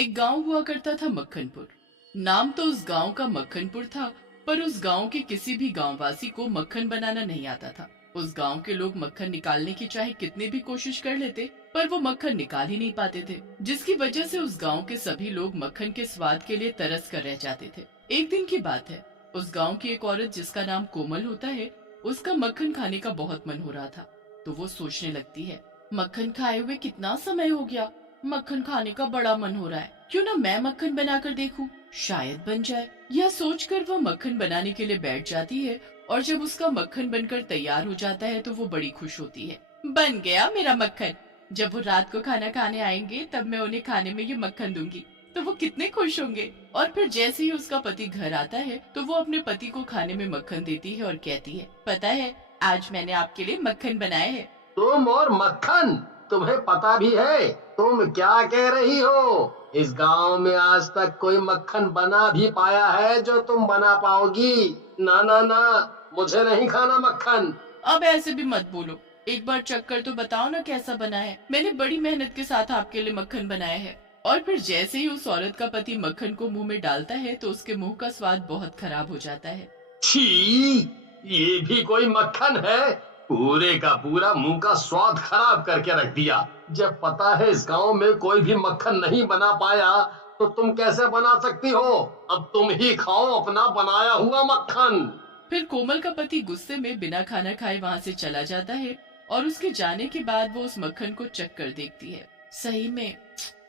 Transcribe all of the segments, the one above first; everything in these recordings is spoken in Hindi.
एक गांव हुआ करता था मक्खनपुर। नाम तो उस गांव का मक्खनपुर था, पर उस गांव के किसी भी गांववासी को मक्खन बनाना नहीं आता था। उस गांव के लोग मक्खन निकालने की चाहे कितनी भी कोशिश कर लेते, पर वो मक्खन निकाल ही नहीं पाते थे, जिसकी वजह से उस गांव के सभी लोग मक्खन के स्वाद के लिए तरस कर रह जाते थे। एक दिन की बात है, उस गांव की एक औरत जिसका नाम कोमल होता है, उसका मक्खन खाने का बहुत मन हो रहा था। तो वो सोचने लगती है, मक्खन खाए हुए कितना समय हो गया, मक्खन खाने का बड़ा मन हो रहा है, क्यों ना मैं मक्खन बनाकर देखूं, शायद बन जाए। यह सोचकर वह मक्खन बनाने के लिए बैठ जाती है और जब उसका मक्खन बनकर तैयार हो जाता है तो वो बड़ी खुश होती है। बन गया मेरा मक्खन, जब वो रात को खाना खाने आएंगे तब मैं उन्हें खाने में ये मक्खन दूंगी, तो वो कितने खुश होंगे। और फिर जैसे ही उसका पति घर आता है तो वो अपने पति को खाने में मक्खन देती है और कहती है, पता है आज मैंने आपके लिए मक्खन बनाए हैं। तुम और मक्खन, तुम्हें पता भी है तुम क्या कह रही हो? इस गांव में आज तक कोई मक्खन बना भी पाया है जो तुम बना पाओगी? ना ना ना, मुझे नहीं खाना मक्खन। अब ऐसे भी मत बोलो, एक बार चक्कर तो बताओ ना कैसा बना है। मैंने बड़ी मेहनत के साथ आपके लिए मक्खन बनाया है। और फिर जैसे ही उस औरत का पति मक्खन को मुंह में डालता है तो उसके मुंह का स्वाद बहुत खराब हो जाता है। छी, ये भी कोई मक्खन है? पूरे का पूरा मुंह का स्वाद खराब करके रख दिया। जब पता है इस गांव में कोई भी मक्खन नहीं बना पाया तो तुम कैसे बना सकती हो? अब तुम ही खाओ अपना बनाया हुआ मक्खन। फिर कोमल का पति गुस्से में बिना खाना खाए वहाँ से चला जाता है और उसके जाने के बाद वो उस मक्खन को चख कर देखती है। सही में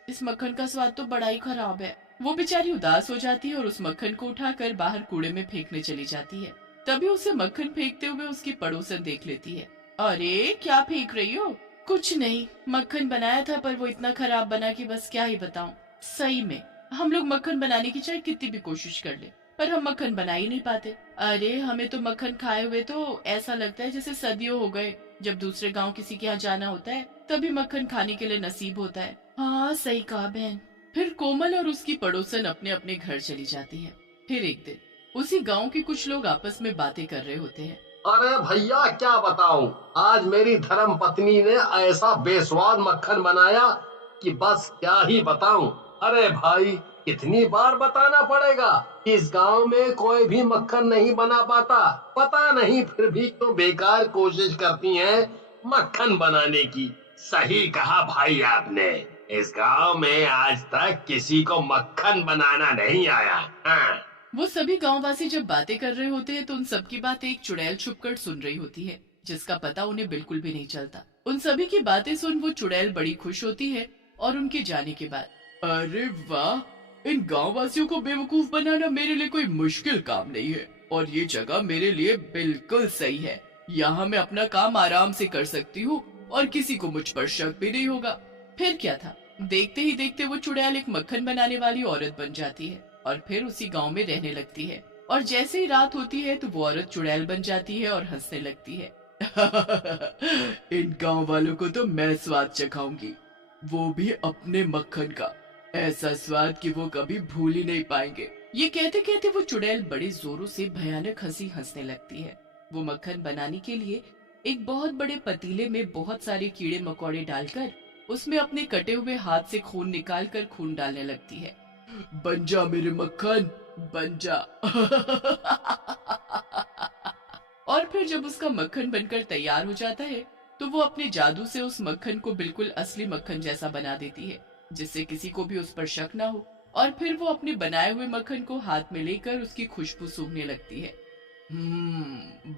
इस मक्खन का स्वाद तो बड़ा ही खराब है। वो बेचारी उदास हो जाती है और उस मक्खन को उठाकर बाहर कूड़े में फेंकने चली जाती है। तभी उसे मक्खन फेंकते हुए उसकी पड़ोसन देख लेती है। अरे क्या फेंक रही हो? कुछ नहीं, मक्खन बनाया था पर वो इतना खराब बना कि बस क्या ही बताऊं। सही में हम लोग मक्खन बनाने की चाहे कितनी भी कोशिश कर ले, पर हम मक्खन बना ही नहीं पाते। अरे हमें तो मक्खन खाए हुए तो ऐसा लगता है जैसे सदियों हो गए। जब दूसरे गांव किसी के यहाँ जाना होता है तभी मक्खन खाने के लिए नसीब होता है। हाँ सही कहा बहन। फिर कोमल और उसकी पड़ोसन अपने अपने घर चली जाती है। फिर एक दिन उसी गांव के कुछ लोग आपस में बातें कर रहे होते हैं। अरे भैया क्या बताऊं, आज मेरी धर्म पत्नी ने ऐसा बेस्वाद मक्खन बनाया कि बस क्या ही बताऊं। अरे भाई, कितनी बार बताना पड़ेगा? इस गांव में कोई भी मक्खन नहीं बना पाता। पता नहीं फिर भी क्यों बेकार कोशिश करती हैं मक्खन बनाने की। सही कहा भाई आपने, इस गांव में आज तक किसी को मक्खन बनाना नहीं आया। हाँ। वो सभी गांववासी जब बातें कर रहे होते हैं तो उन सबकी बातें एक चुड़ैल छुपकर सुन रही होती है, जिसका पता उन्हें बिल्कुल भी नहीं चलता। उन सभी की बातें सुन वो चुड़ैल बड़ी खुश होती है और उनके जाने के बाद, अरे वाह, इन गांववासियों को बेवकूफ बनाना मेरे लिए कोई मुश्किल काम नहीं है और ये जगह मेरे लिए बिल्कुल सही है। यहाँ मैं अपना काम आराम से कर सकती हूँ और किसी को मुझ पर शक भी नहीं होगा। फिर क्या था, देखते ही देखते वो चुड़ैल एक मक्खन बनाने वाली औरत बन जाती है और फिर उसी गांव में रहने लगती है। और जैसे ही रात होती है तो वो औरत चुड़ैल बन जाती है और हंसने लगती है। इन गांव वालों को तो मैं स्वाद चखाऊंगी, वो भी अपने मक्खन का, ऐसा स्वाद कि वो कभी भूल ही नहीं पाएंगे। ये कहते कहते वो चुड़ैल बड़े जोरों से भयानक हंसी हंसने लगती है। वो मक्खन बनाने के लिए एक बहुत बड़े पतीले में बहुत सारे कीड़े मकोड़े डालकर उसमें अपने कटे हुए हाथ से खून निकालकर खून डालने लगती है। बन जा मेरे मक्खन, बन जा। और फिर जब उसका मक्खन बनकर तैयार हो जाता है तो वो अपने जादू से उस मक्खन को बिल्कुल असली मक्खन जैसा बना देती है, जिससे किसी को भी उस पर शक ना हो। और फिर वो अपने बनाए हुए मक्खन को हाथ में लेकर उसकी खुशबू सूंघने लगती है।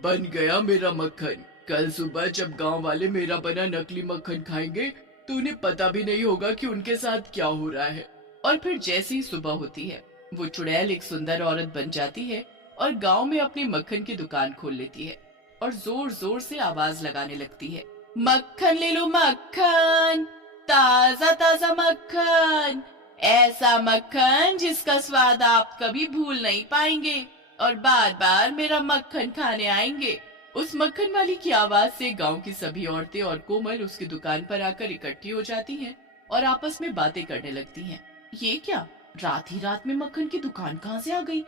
बन गया मेरा मक्खन। कल सुबह जब गांव वाले मेरा बना नकली मक्खन खाएंगे तो उन्हें पता भी नहीं होगा कि उनके साथ क्या हो रहा है। और फिर जैसी ही सुबह होती है वो चुड़ैल एक सुंदर औरत बन जाती है और गांव में अपनी मक्खन की दुकान खोल लेती है और जोर जोर से आवाज लगाने लगती है, मक्खन ले लो मक्खन, ताजा ताजा मक्खन, ऐसा मक्खन जिसका स्वाद आप कभी भूल नहीं पाएंगे और बार बार मेरा मक्खन खाने आएंगे। उस मक्खन वाली की आवाज से गांव की सभी औरतें और कोमल उसकी दुकान पर आकर इकट्ठी हो जाती हैं और आपस में बातें करने लगती हैं। ये क्या, रात ही रात में मक्खन की दुकान कहाँ से आ गई?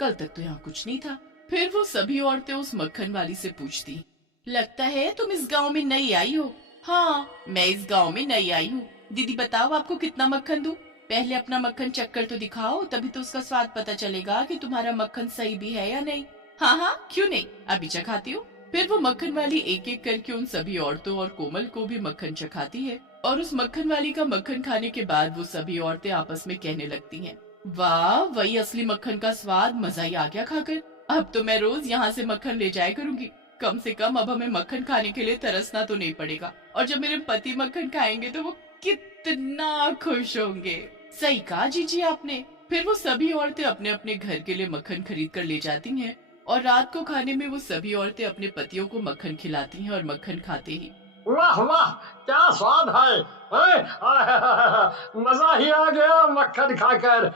कल तक तो यहाँ कुछ नहीं था। फिर वो सभी औरतें उस मक्खन वाली से पूछती, लगता है तुम इस गांव में नई आई हो। हाँ, मैं इस गांव में नई आई हूँ। दीदी बताओ आपको कितना मक्खन दूं? पहले अपना मक्खन चक्कर तो दिखाओ, तभी तो उसका स्वाद पता चलेगा कि तुम्हारा मक्खन सही भी है या नहीं। हाँ हाँ, क्यों नहीं, अभी चखाती हूँ। फिर वो मक्खन वाली एक एक करके उन सभी औरतों और कोमल को भी मक्खन चखाती है, और उस मक्खन वाली का मक्खन खाने के बाद वो सभी औरतें आपस में कहने लगती हैं, वाह, वही असली मक्खन का स्वाद, मजा ही आ गया खाकर। अब तो मैं रोज यहाँ से मक्खन ले जाया करूंगी। कम से कम अब हमें मक्खन खाने के लिए तरसना तो नहीं पड़ेगा, और जब मेरे पति मक्खन खाएंगे तो वो कितना खुश होंगे। सही कहा जीजी आपने। फिर वो सभी औरतें अपने अपने घर के लिए मक्खन खरीद कर ले जाती हैं, और रात को खाने में वो सभी औरतें अपने पतियों को मक्खन खिलाती हैं और मक्खन खाते ही। वाह वाह, क्या स्वाद है, मजा ही आ गया मक्खन खाकर।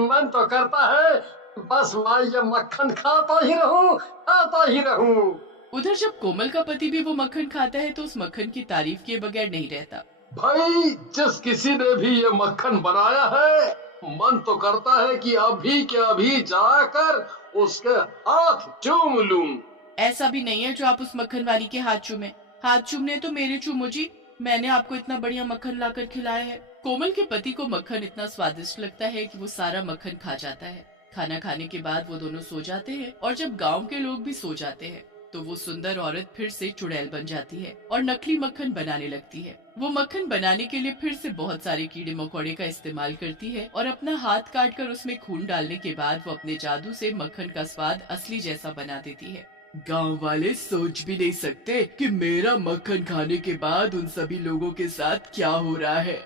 मन तो करता है बस मैं ये मक्खन खाता ही रहूं, खाता ही रहूं। उधर जब कोमल का पति भी वो मक्खन खाता है तो उस मक्खन की तारीफ किए बगैर नहीं रहता। भाई, जिस किसी ने भी ये मक्खन बनाया है, मन तो करता है कि अभी के अभी जाकर उसके हाथ चूम लूं। ऐसा भी नहीं है जो आप उस मक्खन वाली के हाथ चूमे। हाथ चूमने तो मेरे चूमो जी, मैंने आपको इतना बढ़िया मक्खन लाकर खिलाया है। कोमल के पति को मक्खन इतना स्वादिष्ट लगता है कि वो सारा मक्खन खा जाता है। खाना खाने के बाद वो दोनों सो जाते हैं, और जब गांव के लोग भी सो जाते हैं तो वो सुंदर औरत फिर से चुड़ैल बन जाती है और नकली मक्खन बनाने लगती है। वो मक्खन बनाने के लिए फिर से बहुत सारे कीड़े मकोड़े का इस्तेमाल करती है, और अपना हाथ काट कर उसमें खून डालने के बाद वो अपने जादू से मक्खन का स्वाद असली जैसा बना देती है। गांव वाले सोच भी नहीं सकते कि मेरा मक्खन खाने के बाद उन सभी लोगों के साथ क्या हो रहा है।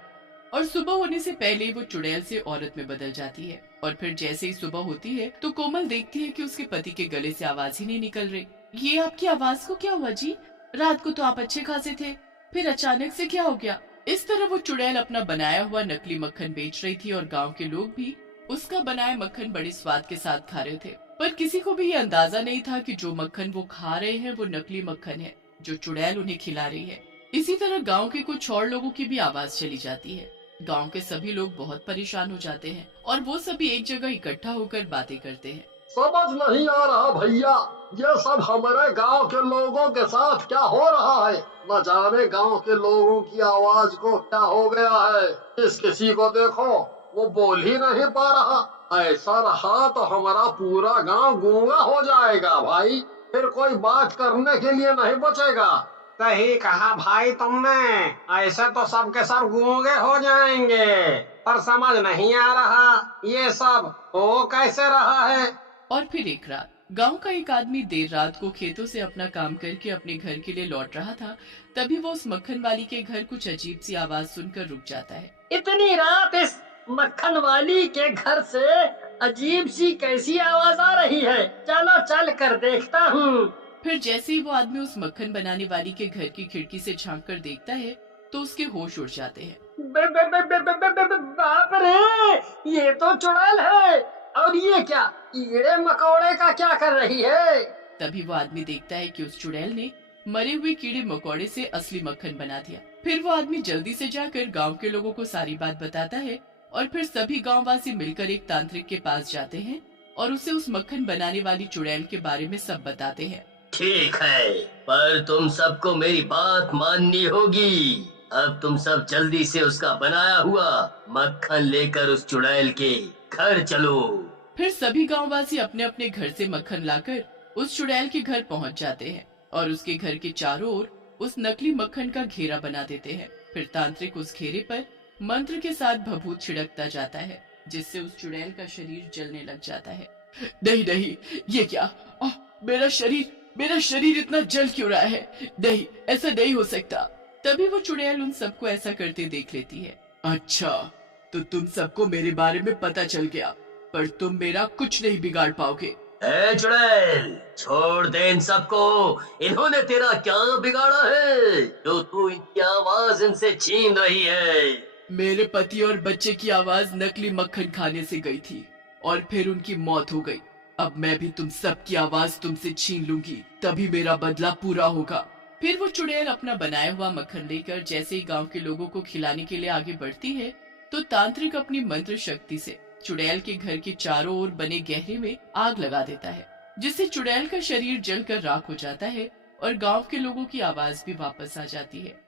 और सुबह होने से पहले ही वो चुड़ैल से औरत में बदल जाती है, और फिर जैसे ही सुबह होती है तो कोमल देखती है कि उसके पति के गले से आवाज ही नहीं निकल रही। ये आपकी आवाज को क्या हुआ जी? रात को तो आप अच्छे खासे थे, फिर अचानक से क्या हो गया? इस तरह वो चुड़ैल अपना बनाया हुआ नकली मक्खन बेच रही थी, और गांव के लोग भी उसका बनाया मक्खन बड़े स्वाद के साथ खा रहे थे। पर किसी को भी ये अंदाजा नहीं था कि जो मक्खन वो खा रहे हैं वो नकली मक्खन है जो चुड़ैल उन्हें खिला रही है। इसी तरह गांव के कुछ और लोगों की भी आवाज चली जाती है। गांव के सभी लोग बहुत परेशान हो जाते हैं, और वो सभी एक जगह इकट्ठा होकर बातें करते हैं। समझ नहीं आ रहा भैया, ये सब हमारे गांव के लोगों के साथ क्या हो रहा है। न जाने गांव के लोगों की आवाज को क्या हो गया है। इस किसी को देखो, वो बोल ही नहीं पा रहा। ऐसा रहा तो हमारा पूरा गांव गूंगा हो जाएगा भाई, फिर कोई बात करने के लिए नहीं बचेगा। सही कहा भाई तुमने, ऐसे तो सबके सब गूंगे हो जाएंगे। पर समझ नहीं आ रहा ये सब हो कैसे रहा है। और फिर एक रात गांव का एक आदमी देर रात को खेतों से अपना काम करके अपने घर के लिए लौट रहा था। तभी वो उस मक्खन वाली के घर कुछ अजीब सी आवाज सुनकर रुक जाता है। इतनी रात इस मक्खन वाली के घर से अजीब सी कैसी आवाज आ रही है, चलो चल कर देखता हूँ। फिर जैसे ही वो आदमी उस मक्खन बनाने वाली के घर की खिड़की से झांक कर देखता है तो उसके होश उड़ जाते हैं। बाप रे, ये तो चुड़ैल है, और ये क्या कीड़े मकोड़े का क्या कर रही है? तभी वो आदमी देखता है कि उस चुड़ैल ने मरे हुए कीड़े मकोड़े से असली मक्खन बना दिया। फिर वो आदमी जल्दी से जाकर गांव के लोगों को सारी बात बताता है, और फिर सभी गांववासी मिलकर एक तांत्रिक के पास जाते हैं और उसे उस मक्खन बनाने वाली चुड़ैल के बारे में सब बताते हैं। ठीक है, पर तुम सबको मेरी बात माननी होगी। अब तुम सब जल्दी से उसका बनाया हुआ मक्खन लेकर उस चुड़ैल के घर चलो। फिर सभी गांववासी अपने अपने घर से मक्खन लाकर उस चुड़ैल के घर पहुंच जाते हैं, और उसके घर के चारों ओर उस नकली मक्खन का घेरा बना देते हैं। फिर तांत्रिक उस घेरे पर मंत्र के साथ भभूत छिड़कता जाता है, जिससे उस चुड़ैल का शरीर जलने लग जाता है। नहीं नहीं, ये क्या? मेरा शरीर इतना जल क्यों रहा है? नहीं, ऐसा नहीं हो सकता। तभी वो चुड़ैल उन सबको ऐसा करते देख लेती है। अच्छा, तो तुम सबको मेरे बारे में पता चल गया, पर तुम मेरा कुछ नहीं बिगाड़ पाओगे। ए चुड़ैल, छोड़ दे इन सबको। इन्होंने तेरा क्या बिगाड़ा है जो तू इनकी आवाज इनसे छीन रही है? मेरे पति और बच्चे की आवाज नकली मक्खन खाने से गई थी, और फिर उनकी मौत हो गई। अब मैं भी तुम सबकी आवाज तुमसे छीन लूंगी, तभी मेरा बदला पूरा होगा। फिर वो चुड़ैल अपना बनाया हुआ मक्खन लेकर जैसे ही गांव के लोगों को खिलाने के लिए आगे बढ़ती है, तो तांत्रिक अपनी मंत्र शक्ति से चुड़ैल के घर के चारों ओर बने गहरे में आग लगा देता है, जिससे चुड़ैल का शरीर जलकर राख हो जाता है, और गांव के लोगों की आवाज भी वापस आ जाती है।